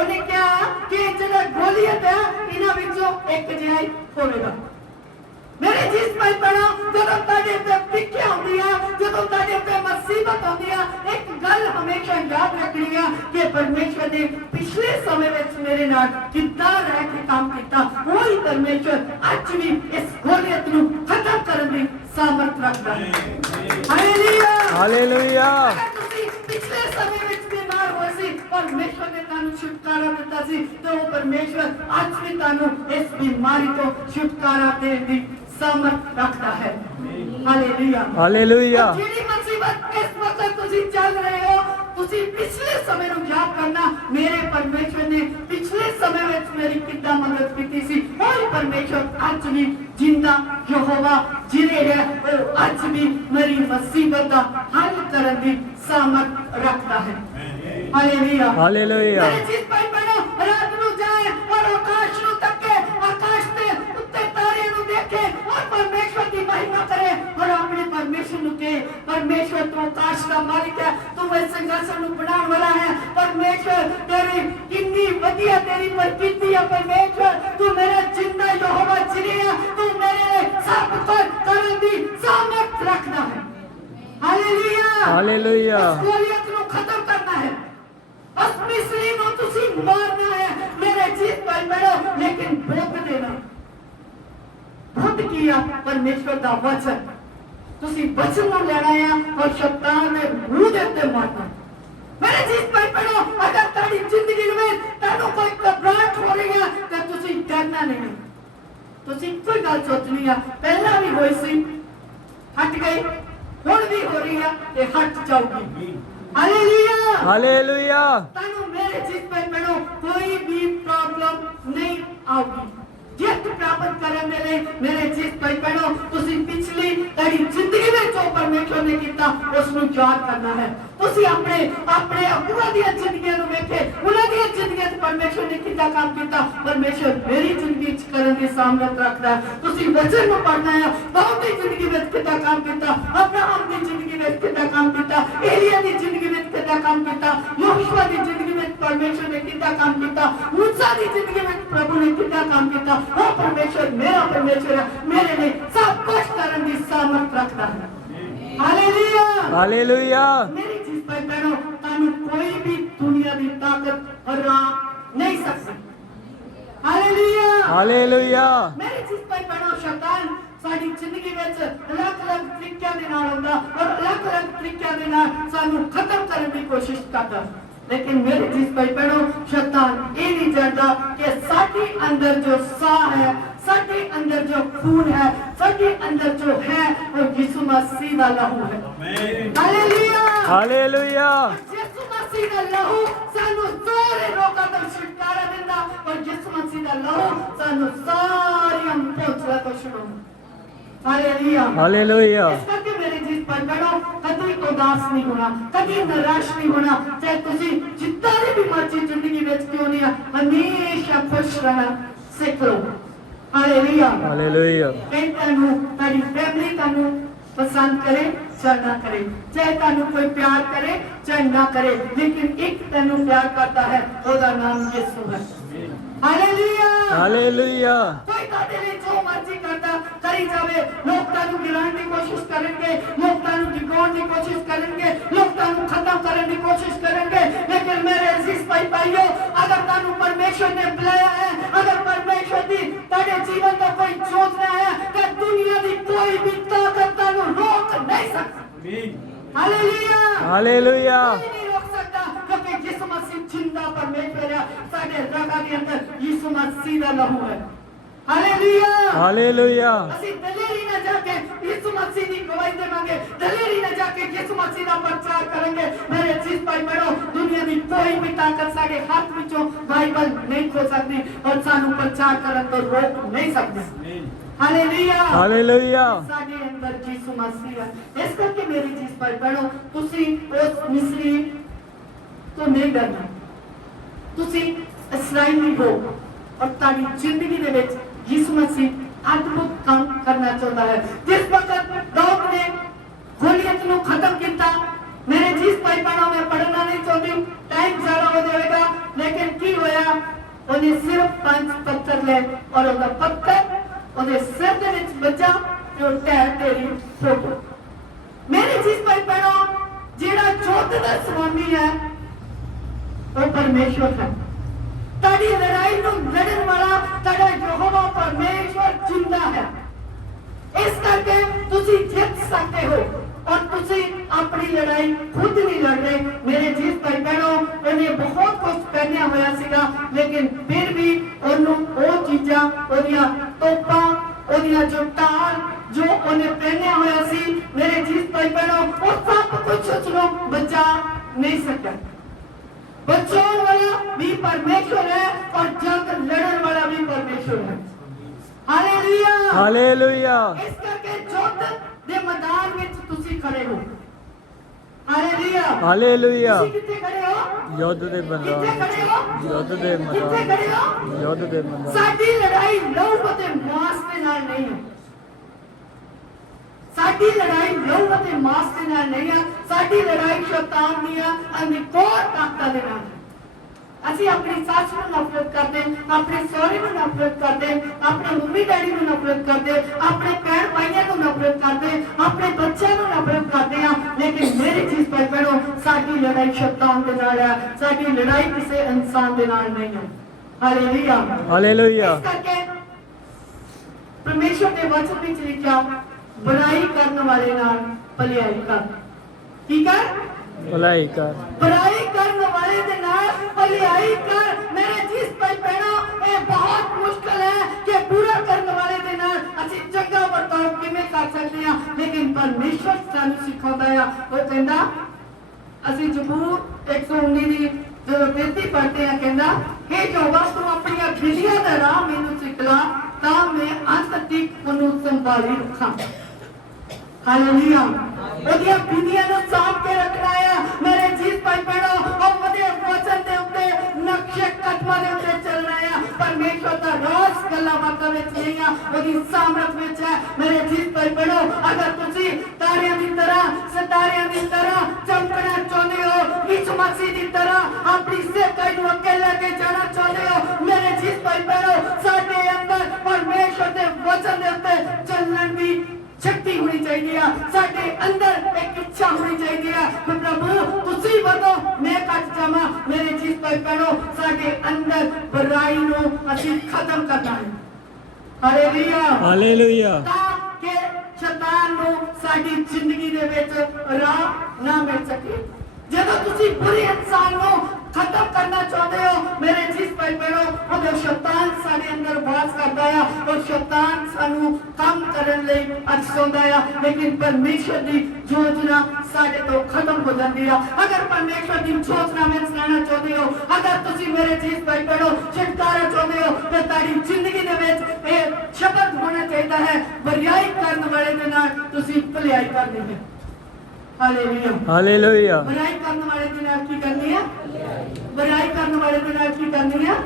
उन्हें क्या कि जड़ा गोलियत है इन्हां विचों एक जिहा ही होवेगा। मेरे जिस भाई पढ़ो जदों ताडे ते पिक्की आउंदी है जदों ताडे ते मुसीबत आउंदी है एक गल हमेशा याद रखनी है कि परमेश्वर ने पिछले समय में मेरे नाल कितना रह के काम किया वही परमेश्वर आज भी इस गोलियत को खत्म करने की सामर्थ रखता है। Hallelujah hallelujah. पिछले समय में बीमार हुए सी परमेश्वर ने तानू छुटकारा दिता सी तो वो परमेश्वर आज भी तानू इस बीमारी को छुटकारा देने की सामर्थ रखता है। Hallelujah hallelujah. जेड़ी मुसीबत इस वक्त तुसी चल रहे हो तुसी पिछले समय को याद करना मेरे परमेश्वर ने पिछले समय में मेरी कितना मदद की सी और परमेश्वर आज भी जिंदा यहोवा जिरे है और आज भी मेरी मुसीबत का हल करने की सामर्थ रखता है। Hallelujah hallelujah. मेरे जिस भाई बहनों रात को जाए और आकाश को तके आकाश पे उत्ते तारे को देखे और परमेश्वर की महिमा करे और अपने परमेश्वर को कहे परमेश्वर तू आकाश का मालिक है, तू इस सिंहासन को बनाने वाला है। परमेश्वर तेरी कितनी बढ़िया तेरी प्रकृति है। परमेश्वर तू मेरा जिंदा यहोवा जिरे है, तू मेरे सब कुछ करने की सामर्थ रखता है। Hallelujah hallelujah. गोलियत को खत्म करना है, उस मिस्री को तुसी मारना है मेरे जीत भाई बहनों, लेकिन बुद्ध देना बुद्ध किया परमेश्वर का वचन तुसी वचन को लेना है और शैतान ने मुंह देते मारना। मेरे जीत भाई बहनों अगर तारी जिंदगी में तानो कोई घबराहट हो रही है तो तुसी डरना नहीं, तुसी कोई गल सोचनी है पहला भी हुई सी हट गई हुण भी हो रही है ते हट जाऊगी। Hallelujah hallelujah. तानू मेरे जीत पे बनो कोई भी प्रॉब्लम नहीं आऊगी। जित प्राप्त करने ले मेरे जीत पे बनो तुसी पिछली तेरी जिंदगी में जो परमेश्वर ने किया उसनु याद करना है। तुसी अपने अपने अगुआ दी जिंदगी नु देखे उन्हां दी जिंदगी में परमेश्वर ने कितना काम किया परमेश्वर मेरी जिंदगी च करने की सामर्थ रखता है। तुसी वचन में पढ़ना है दाऊद दी जिंदगी में कितना काम किया, अब्राहम दी जिंदगी में कितना काम किया, एलिया दी जिंदगी में कितना काम किया, यहोशू दी जिंदगी में परमेश्वर ने कितना काम किया, मूसा दी जिंदगी में प्रभु ने कितना काम किया। वो परमेश्वर मेरा परमेश्वर है, मेरे लिए सब कुछ करने की सामर्थ रखता है। Hallelujah hallelujah. मेरी चीज पर बहनों तानू कोई भी दुनिया की ताकत हरा नहीं सकती। Hallelujah hallelujah. मेरी चीज पर बहनों शैतान साडी जिंदगी में अलग-अलग तरीकों दे नाल होंदा और अलग-अलग तरीकों दे नाल सानू खत्म करने की कोशिश करता, लेकिन मेरी चीज पर बहनों शैतान ये नहीं जानता कि साडी अंदर जो साह है, साडे अंदर जो खून है, साडे अंदर जो है वो यीशु मसीह का लहू है। Hallelujah hallelujah. यीशु मसीह का लहू सानू सारे रोगां तो छुटकारा देता और यीशु मसीह का लहू सानू सारी पोछला तो छुड़ाਉਂਦਾ। Hallelujah hallelujah. इस करके मेरे जीत पर बनो कभी उदास नहीं होना, कभी निराश नहीं होना, चाहे तुसी जितना भी मर्जी जिंदगी में क्यों नहीं है, हमेशा खुश रहना सीख लो। Hallelujah hallelujah. तानू तारी फैमिली तानू पसंद करे चाहे ना करे, चाहे तानू कोई प्यार करे चाहे ना करे, लेकिन एक तानू प्यार करता है, उसका नाम यीशु है। ਹਾਲੇਲੂਇਆ ਹਾਲੇਲੂਇਆ ਕੋਈ ਤੁਹਾਡੇ ਲਈ ਜੋ ਮਰਜ਼ੀ ਕਰਦਾ ਕਰੀ ਜਾਵੇ ਲੋਕ ਤੁਹਾਨੂੰ ਗਿਰਾਉਣ ਦੀ ਕੋਸ਼ਿਸ਼ ਕਰਨਗੇ ਲੋਕ ਤੁਹਾਨੂੰ ਡਿਗਾਉਣ ਦੀ ਕੋਸ਼ਿਸ਼ ਕਰਨਗੇ ਲੋਕ ਤੁਹਾਨੂੰ ਖਤਮ ਕਰਨ ਦੀ ਕੋਸ਼ਿਸ਼ ਕਰਨਗੇ ਲੇਕਿਨ ਮੇਰੇ ਅਜ਼ੀਜ਼ ਭਾਈਓ ਅਗਰ ਤੁਹਾਨੂੰ ਪਰਮੇਸ਼ਰ ਨੇ ਬੁਲਾਇਆ ਹੈ ਅਗਰ ਪਰਮੇਸ਼ਰ ਦੀ ਤੁਹਾਡੇ ਜੀਵਨ ਦਾ ਕੋਈ ਯੋਜਨਾ ਹੈ ਤਾਂ ਦੁਨੀਆ ਦੀ ਕੋਈ ਵੀ ਤਾਕਤ ਤੁਹਾਨੂੰ ਰੋਕ ਨਹੀਂ ਸਕਦੀ ਹਾਲੇਲੂਇਆ ਹਾਲੇਲੂਇਆ ਕੋਈ ਨਹੀਂ ਰੋਕ ਸਕਦਾ ਕਿਉਂਕਿ ਯਿਸੂ ਮਸੀਹ ਜਿੰਦਾ ਪਰਮੇਸ਼ਰ ਹੈ ਸਾਡੇ ਰਗਾਂ ਦੇ ਅੰਦਰ ਯਿਸੂ ਮਸੀਹ ਦਾ ਲਹੂ ਹੈ ਹਾਲੇਲੂਇਆ ਹਾਲੇਲੂਇਆ ਅਸੀਂ ਦਲੇਰੀ ਨਾਲ ਜਾ ਕੇ ਯਿਸੂ ਮਸੀਹ ਦੀ ਗਵਾਹੀ ਦੇਵਾਂਗੇ ਦਲੇਰੀ ਨਾਲ ਜਾ ਕੇ ਯਿਸੂ ਮਸੀਹ ਦਾ ਪ੍ਰਚਾਰ ਕਰਾਂਗੇ ਮੇਰੇ ਅਜ਼ੀਜ਼ ਭਾਈ ਭੈਣੋ ਦੁਨੀਆ ਦੀ ਕੋਈ ਵੀ ਤਾਕਤ ਸਾਡੇ ਹੱਥ ਵਿੱਚੋਂ ਬਾਈਬਲ ਨਹੀਂ ਖੋ ਸਕਦੀ ਔਰ ਸਾਨੂੰ ਪ੍ਰਚਾਰ ਕਰਨ ਤੋਂ ਰੋਕ ਨਹੀਂ ਸਕਦੀ ਹਾਲੇਲੂਇਆ ਹਾਲੇਲੂਇਆ ਸਾਡੇ ਅੰਦਰ ਯਿਸੂ ਮਸੀਹ ਹੈ ਇਸ ਕਰਕੇ ਮੇਰੀ ਅਜ਼ੀਜ਼ ਭਾਈ ਭੈਣੋ ਤੁਸੀਂ ਉਸ ਮਿਸਰੀ ਤੋਂ ਨਹੀਂ ਡਰਨਾ ਤੁਸੀਂ ਇਸਰਾਈਲੀ ਹੋ ਔਰ ਤੁਹਾਡੀ ਜ਼ਿੰਦਗੀ ਦੇ ਵਿੱਚ ਯਿਸੂ ਮਸੀਹ ਅਦਭੁਤ ਕੰਮ ਕਰਨਾ ਚਾਹੁੰਦਾ ਹੈ ਜਿਸ ਵਕਤ ਦਾਊਦ ਨੇ ਗੋਲੀਅਤ ਨੂੰ ਖਤਮ ਕੀਤਾ ਮੇਰੇ ਅਜ਼ੀਜ਼ ਭਾਈ ਭੈਣੋ ਮੈਂ ਪੜ੍ਹਨਾ ਨਹੀਂ ਚਾਹੁੰਦੀ ਟਾਈਮ ਜ਼ਿਆਦਾ ਹੋ ਜਾਏਗਾ ਲੇਕਿਨ ਕੀ ਹੋਇਆ ਉਹਨੇ ਸਿਰਫ 5 ਪੱਥਰ ਲਏ ਔਰ ਉਹਦਾ ਪੱਥਰ ਉਹਦੇ ਸਿਰ ਦੇ ਵਿੱਚ ਵੱਜਾ ਤੇ ਉਹ ਢਹਿ ਢੇਰੀ ਹੋ ਗਿਆ ਮੇਰੇ ਅਜ਼ੀਜ਼ ਭਾਈ ਭੈਣੋ ਜਿਹੜਾ ਜੋਤ ਦਾ ਸਵਾਮੀ ਹੈ ਉਹ ਪਰਮੇਸ਼ਵਰ ਹੈ ਤੁਹਾਡੀ ਲੜਾਈ ਨੂੰ ਲੜਨ ਵਾਲਾ ਤੁਹਾਡਾ ਯਹੋਵਾ ਪਰਮੇਸ਼ਵਰ ਜਿੰਦਾ ਹੈ ਇਸ ਕਰਕੇ ਤੁਸੀਂ ਜਿੱਤ ਸਕਦੇ ਹੋ ਔਰ ਤੁਸੀਂ ਆਪਣੀ ਲੜਾਈ ਖੁਦ ਨਹੀਂ ਲੜ ਰਹੇ ਮੇਰੇ ਅਜ਼ੀਜ਼ ਭਾਈ ਭੈਣੋ ਉਹਨੇ ਬਹੁਤ ਕੁਝ ਪਹਿਨਿਆ ਹੋਇਆ ਸੀਗਾ ਲੇਕਿਨ ਫਿਰ ਵੀ ਉਹਨੂੰ ਉਹ ਚੀਜ਼ਾਂ ਉਹਦੀਆਂ ਤੋਪਾਂ ਉਹਦੀਆਂ ਜੋ ਢਾਲ ਜੋ ਉਹਨੇ ਪਹਿਨਿਆ ਹੋਇਆ ਸੀ ਮੇਰੇ ਅਜ਼ੀਜ਼ ਭਾਈ ਭੈਣੋ ਉਹ ਸਭ ਕੁਝ ਉਸ ਨੂੰ ਬਚਾ ਨਹੀਂ ਸਕਿਆ बचाने वाला भी परमेश्वर है और जंग लड़न वाला भी परमेश्वर है हालेलुया ਹਾਲੇਲੂਇਆ इस करके जोत दे मैदान में तुसी खड़े हो हालेलुया ਹਾਲੇਲੂਇਆ तुसी किथे खड़े हो ਯੁੱਧ ਦੇ किथे ਮੈਦਾਨ खड़े हो ਯੁੱਧ ਦੇ किथे ਮੈਦਾਨ खड़े हो ਯੁੱਧ ਦੇ ਮੈਦਾਨ साडी लड़ाई लहू ते मांस दे नाल नहीं है ਸਾਡੀ ਲੜਾਈ ਲਹੂ ਅਤੇ ਮਾਸ ਦੇ ਨਾਲ ਨਹੀਂ ਹੈ ਸਾਡੀ ਲੜਾਈ ਸ਼ੈਤਾਨ ਦੀ ਹੈ ਅਨਿਕੋਰ ਤਾਕਤਾਂ ਦੇ ਨਾਲ ਅਸੀਂ ਆਪਣੀ ਸੱਸ ਨੂੰ ਨਫ਼ਰਤ ਕਰਦੇ ਆਪਣੇ ਸਹੁਰੇ ਨੂੰ ਨਫ਼ਰਤ ਕਰਦੇ ਆਪਣੇ ਮੰਮੀ ਡੈਡੀ ਨੂੰ ਨਫ਼ਰਤ ਕਰਦੇ ਆਪਣੇ ਭੈਣ ਭਾਈਆਂ ਨੂੰ ਨਫ਼ਰਤ ਕਰਦੇ ਆਪਣੇ ਬੱਚਿਆਂ ਨੂੰ ਨਫ਼ਰਤ ਕਰਦੇ ਆ ਲੇਕਿਨ ਮੇਰੀ ਚੀਜ਼ ਭਾਈ ਭੈਣੋ ਸਾਡੀ ਲੜਾਈ ਸ਼ੈਤਾਨ ਦੇ ਨਾਲ ਹੈ ਸਾਡੀ ਲੜਾਈ ਕਿਸੇ ਇਨਸਾਨ ਦੇ ਨਾਲ ਨਹੀਂ ਹੈ ਹਾਲੇਲੂਇਆ ਹਾਲੇਲੂਇਆ ਇਸ ਕਰਕੇ ਪਰਮੇਸ਼ਰ ਦੇ ਵਚਨ ਵਿੱਚ ਲਿਖਿਆ बुराई करने वाले नाल भलाई कर ठीक है ਭਲਾਈ ਕਰ बुराई करने वाले दे नाल भलाई कर मेरे जिस भाई बहनों ये बहुत मुश्किल है कि बुरा करने वाले दे नाल ਅਸੀਂ ਚੰਗਾ ਵਰਤਾਓ ਕਿਵੇਂ ਕਰ ਸਕਦੇ ਹਾਂ ਲੇਕਿਨ ਪਰਮੇਸ਼ਰ ਸਾਨੂੰ ਸਿਖਾਉਂਦਾ ਹੈ ਉਹ ਕਹਿੰਦਾ ਅਸੀਂ ਜ਼ਬੂਰ 119 ਦੀ ਜਦੋਂ ਬੇਨਤੀ ਪੜ੍ਹਦੇ ਆ ਕਹਿੰਦਾ हे ਯਹੋਵਾ ਤੂੰ ਆਪਣੀਆਂ ਵਿਧੀਆਂ ਦਾ ਰਾਹ ਮੈਨੂੰ ਸਿਖਲਾ ਤਾਂ ਮੈਂ ਅੰਤ ਤੱਕ ਉਹਨੂੰ ਸੰਭਾਲੀ ਰੱਖਾਂ ਹਾਲੇਲੂਇਆ ਉਹਦੀਆਂ ਵਿਧੀਆਂ ਨੂੰ ਸਾਂਭ ਕੇ ਰੱਖਣਾ ਹੈ ਮੇਰੇ ਜੀਤ ਭਾਈ ਭੈਣੋ ਉਹ ਉਹਦੇ ਵਚਨ ਦੇ ਉੱਤੇ ਨਕਸ਼ੇ ਕਦਮਾਂ ਦੇ ਉੱਤੇ ਚੱਲਣਾ ਹੈ ਪਰਮੇਸ਼ਰ ਦਾ ਰਾਜ ਗੱਲਾਂ ਬਾਤਾਂ ਵਿੱਚ ਨਹੀਂ ਆ ਉਹਦੀ ਸਾਮਰਥ ਵਿੱਚ ਹੈ ਮੇਰੇ ਜੀਤ ਭਾਈ ਭੈਣੋ ਅਗਰ ਤੁਸੀਂ ਤਾਰਿਆਂ ਦੀ ਤਰ੍ਹਾਂ ਸਿਤਾਰਿਆਂ ਦੀ ਤਰ੍ਹਾਂ ਚਮਕਣਾ ਚਾਹੁੰਦੇ ਹੋ ਯਿਸੂ ਮਸੀਹ ਦੀ ਤਰ੍ਹਾਂ ਆਪਣੀ ਸੇਵਕਾਈ ਨੂੰ ਅੱਗੇ ਲੈ ਕੇ ਜਾਣਾ ਚਾਹੁੰਦੇ ਹੋ ਮੇਰੇ ਜੀਤ ਭਾਈ ਭੈਣੋ ਸਾਡੇ ਅੰਦਰ ਪਰਮੇਸ਼ਰ ਦੇ ਵਚਨ ਦੇ ਉੱਤੇ ਚੱਲਣ ਦੀ शक्ति होनी चाहिए साडे अंदर एक इच्छा होनी चाहिए कि प्रभु तुसी बनो मैं कट जावा मेरे चीज भाई बहनों साडे अंदर बुराई नु ਅਸੀਂ खत्म करना है हालेलुया ਹਾਲੇਲੂਇਆ ताकि शैतान ਨੂੰ ਸਾਡੀ ਜ਼ਿੰਦਗੀ ਦੇ ਵਿੱਚ ਰਾਹ ਨਾ ਮਿਲ ਸਕੇ ਜਦੋਂ ਤੁਸੀਂ ਬੁਰੇ ਇਨਸਾਨ ਨੂੰ खत्म करना चाहते हो मेरे जिस भाई बहनों वो शैतान साडे अंदर वास करता है और शैतान सानू काम करने लई अचसौंदा है लेकिन परमेश्वर दी योजना साडे तो खत्म हो जाती है अगर परमेश्वर दी योजना में चलना चाहते हो अगर तुसी मेरे जिस भाई बहनों छुटकारा चाहते हो तो तारी जिंदगी दे विच ये शब्द होना चाहिए है बुराई करने वाले दे नाल तुसी भलाई करनी है हालेलुया ਹਾਲੇਲੂਇਆ बुराई करने वाले के नाल की करनी है बुराई करने वाले के नाल की करनी है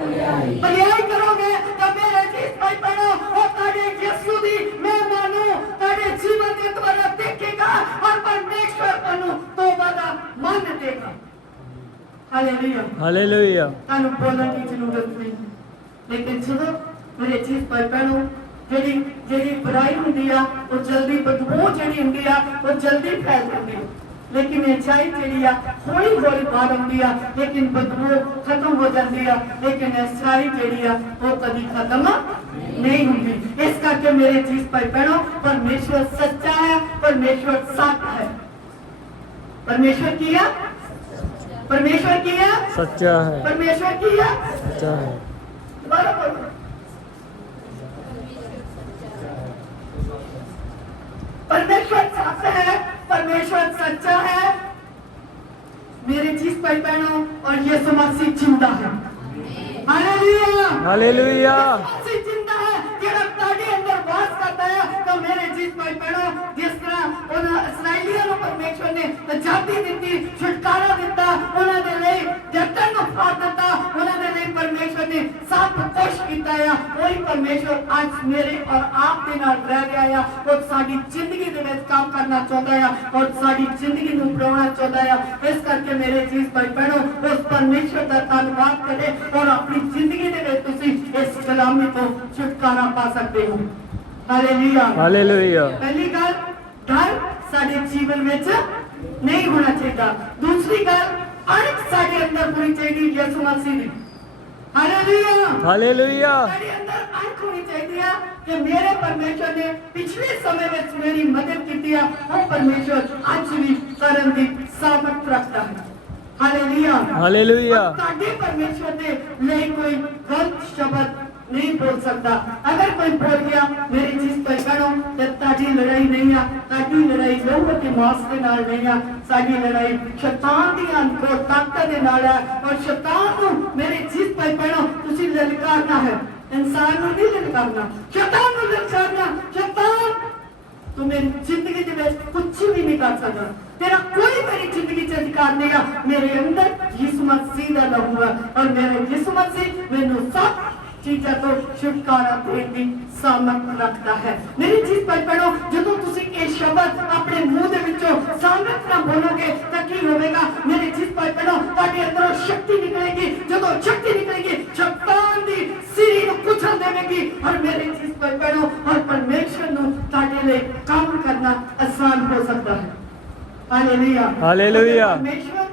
बुराई करोगे तो मेरे जीत भाई बहनों और तारे यीशु दी मेहमानों तारे जीवन के द्वारा देखेगा और परमेश्वर तनु तौबा दा मन देगा हालेलुया ਹਾਲੇਲੂਇਆ तानु बोलने की जरूरत नहीं लेकिन सुनो मेरे चीज भाई बहनों, ਜਿਹੜੀ ਜਿਹੜੀ ਬੁਰਾਈ ਹੁੰਦੀ ਆ ਉਹ ਜਲਦੀ ਬਦਬੂ ਜਿਹੜੀ ਹੁੰਦੀ ਆ ਉਹ ਜਲਦੀ ਫੈਲ ਜਾਂਦੀ ਹੈ। लेकिन अच्छाई ਜਿਹੜੀ ਆ ਹੌਲੀ ਹੌਲੀ ਬਾਹਰ ਆਉਂਦੀ ਆ, लेकिन बदबू खत्म हो जाती है। लेकिन अच्छाई ਜਿਹੜੀ ਆ ਉਹ कभी खत्म नहीं होगी। इस करके मेरे चीज भाई बहनों, परमेश्वर सच्चा है, परमेश्वर सच है। परमेश्वर की है, परमेश्वर की है, सच्चा है, परमेश्वर की है, सच्चा है। दोबारा बोलो, परमेश्वर सच है, परमेश्वर सच्चा है। मेरे चीज भाई बहनों, और यीशु मसीह जिंदा है। हालेलुया, हालेलुया, मसीह जिंदा है, जेड़ा ताड़े अंदर वास करता है। तो मेरे चीज भाई बहनों, जिस तरह उन इस्राएलियों को परमेश्वर ने आजादी दी, छुटकारा दिता, उन्हां दे लई जतन ਨੂੰ ਫਾੜ ਦਿੱਤਾ, उन्हां दे लई परमेश्वर ने सब कुछ ਕੀਤਾ ਆ। वही परमेश्वर आज मेरे और आप ਦੇ ਨਾਲ ਰਹਿ ਗਿਆ ਆ, ਉਹ ਸਾਡੀ ਜ਼ਿੰਦਗੀ ਦੇ ਵਿੱਚ ਕੰਮ ਕਰਨਾ ਚਾਹੁੰਦਾ ਆ, ਔਰ ਸਾਡੀ ਜ਼ਿੰਦਗੀ ਨੂੰ ਬਣਾਉਣਾ ਚਾਹੁੰਦਾ ਆ। ਇਸ ਕਰਕੇ ਮੇਰੇ ਚੀਜ਼ ਭਾਈ ਬਹਿਣੋ, ਉਸ ਪਰਮੇਸ਼ਰ ਦਾ ਧੰਨਵਾਦ ਕਰੇ, ਔਰ ਆਪਣੀ ਜ਼ਿੰਦਗੀ ਦੇ ਵਿੱਚ ਤੁਸੀਂ ਇਸ ਗੁਲਾਮੀ ਤੋਂ ਛੁਟਕਾਰਾ ਪਾ ਸਕਦੇ ਹੋ। ਹਾਲੇਲੂਇਆ, हालेलुया, पहली गल, डर साडे जीवन में नहीं होना चाहिए। दूसरी गल, अणख साडे अंदर होनी चाहिए यीशु मसीह दी। हालेलुया, हालेलुया, साडे अंदर अणख होनी चाहिए कि मेरे परमेश्वर ने पिछले समय में मेरी मदद की है, वो परमेश्वर आज भी करन दी सामर्थ रखता है। हालेलुया, हालेलुया, ताड़े परमेश्वर दे लिए कोई गलत शब्द नहीं बोल सकता। अगर कोई बोल गया मेरी चीज पर करो, जब ताड़ी लड़ाई नहीं आ, ताड़ी लड़ाई लोगों के मांस के नाल नहीं आ, साडी लड़ाई शैतान दी अंदर ताकत दे नाल है। और शैतान को मेरी चीज पर करो तुसी ललकारना है, इंसान को नहीं ललकारना, शैतान को ललकारना। शैतान तू मेरी जिंदगी के ਵਿੱਚ कुछ भी नहीं कर सकता, तेरा कोई मेरी जिंदगी च अधिकार नहीं है। मेरे अंदर यीशु मसीह दा लहू है, और मेरे यीशु मसीह मैनू सब चीज़ों तो छुटकारा देने की सामर्थ रखता है। मेरी चीज पर पढ़ो, जो तुसी ये शब्द अपने मुंह दे विचों सामर्थ ना बोलोगे तो की होगा। मेरी चीज पर पढ़ो, ताके अंदरों शक्ति निकलेगी, जो शक्ति निकलेगी शैतान दी सीरी को कुचल देगी। और मेरी चीज पर पढ़ो, और परमेश्वर नु ताके लिए काम करना आसान हो सकता है। हालेलुया, हालेलुया, परमेश्वर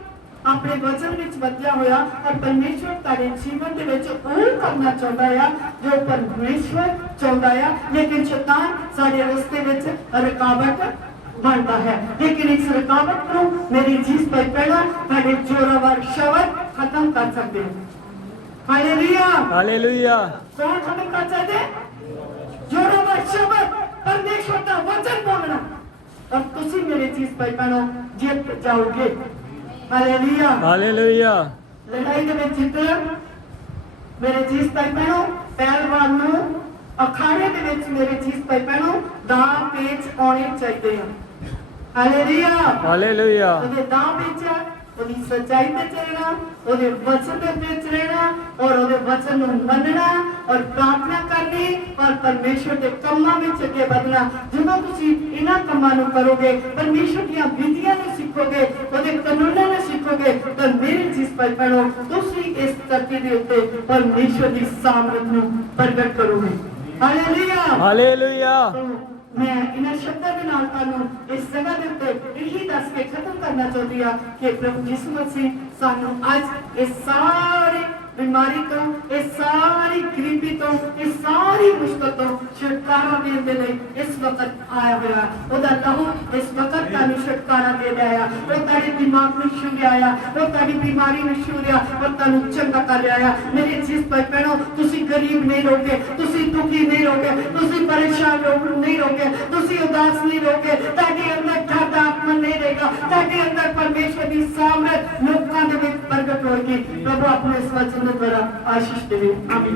अपने वचन ਵਿੱਚ ਬਦਲਿਆ ਹੋਇਆ, और परमेश्वर ਤੁਹਾਡੇ ਜੀਵਨ ਦੇ ਵਿੱਚ ਉਹ ਕਰਨਾ ਚਾਹੁੰਦਾ ਆ ਜੋ परमेश्वर ਚਾਹੁੰਦਾ ਆ। लेकिन शैतान ਸਾਡੇ ਰਸਤੇ ਵਿੱਚ ਰੁਕਾਵਟ ਬਣਦਾ ਹੈ। लेकिन इस रुकावट को मेरी चीज पर पहला ਤੁਹਾਡੇ जोरावर शब्द खत्म कर सकते हैं। हालेलुया, हालेलुया, कौन खत्म कर सकते? जोरावर शब्द, परमेश्वर का वचन बोलना। और तुसी मेरी चीज पर पहनो जीत जाओगे। हालेलुया, हालेलुया, लड़ाई के ਵਿੱਚ ਜਿੱਤਣਾ ਮੇਰੇ ਚੀਜ਼ ਭਾਈ ਭੈਣੋ, ਪਹਿਲਵਾਨ ਨੂੰ ਅਖਾੜੇ ਦੇ ਵਿੱਚ ਮੇਰੇ ਚੀਜ਼ ਭਾਈ ਭੈਣੋ ਦਾਅ ਪੇਚ ਆਉਣੇ ਚਾਹੀਦੇ ਹਨ। ਹਾਲੇਲੂਇਆ, हालेलुया, ਉਹਦੇ ਦਾਅ ਪੇਚ ਆ, ਉਹਦੀ ਸੱਚਾਈ ਤੇ ਚੱਲਣਾ, ਉਹਦੇ ਵਚਨ ਦੇ ਵਿੱਚ ਰਹਿਣਾ, ਔਰ ਉਹਦੇ ਵਚਨ ਨੂੰ ਮੰਨਣਾ, ਔਰ ਪ੍ਰਾਰਥਨਾ ਕਰਨੀ, ਔਰ ਪਰਮੇਸ਼ਰ ਦੇ ਕੰਮਾਂ ਵਿੱਚ ਅੱਗੇ ਵਧਣਾ। ਜਦੋਂ ਤੁਸੀਂ ਇਹਨਾਂ ਕੰਮਾਂ ਨੂੰ ਕਰੋਗੇ, ਪਰਮੇਸ਼ਰ ਦੀਆਂ ਵਿਧੀਆਂ ਨੂੰ ਸਿੱਖੋਗੇ, ਉਹਦੇ ਕਾਨੂੰਨਾਂ ਨੂੰ ਸਿੱਖੋਗੇ, ਤਾਂ ਮੇਰੀ ਚੀਜ਼ ਭਾਈ ਭੈਣੋ ਤੁਸੀਂ ਇਸ ਧਰਤੀ ਦੇ ਉੱਤੇ ਪਰਮੇਸ਼ਰ ਦੀ ਸਾਮਰਥ ਨੂੰ ਪ੍ਰਗਟ ਕਰੋਗੇ। ਹਾਲੇਲੂਇਆ, हालेलुया, मैं इन्हां शब्दां दे नाल तुहानूं इस जगह दे उत्ते यही दस के खत्म करना चाहती हाँ कि प्रभु यीशु मसीह सानूं अज इस सारी बीमारी तो, इस सारी गरीबी तो, इस सारी मुश्किल तो छुटकारा देने दे लई इस वक्त आया हुआ। ओदा लहू इस वक्त तुहानूं छुटकारा दे रहा है। वो तुहाडे दिमाग नूं छूया, वो तुहाडी बीमारी नूं छूया, और तुहानूं चंगा कर रहा है। मेरे चीज पर भैणो, तुसीं गरीब नहीं रहोगे, तुसीं दुखी नहीं रहोगे, तुसीं परेशान नहीं रहोगे, तुसीं उदास नहीं रहोगे, तुहाडे अंदर डर दा आत्मा नहीं रहेगा, तुहाडे अंदर परमेश्वर दी सामर्थ लोकां दे विच प्रगट होएगी। प्रभु अपने इस वचन द्वारा आशीष देवे। आमीन।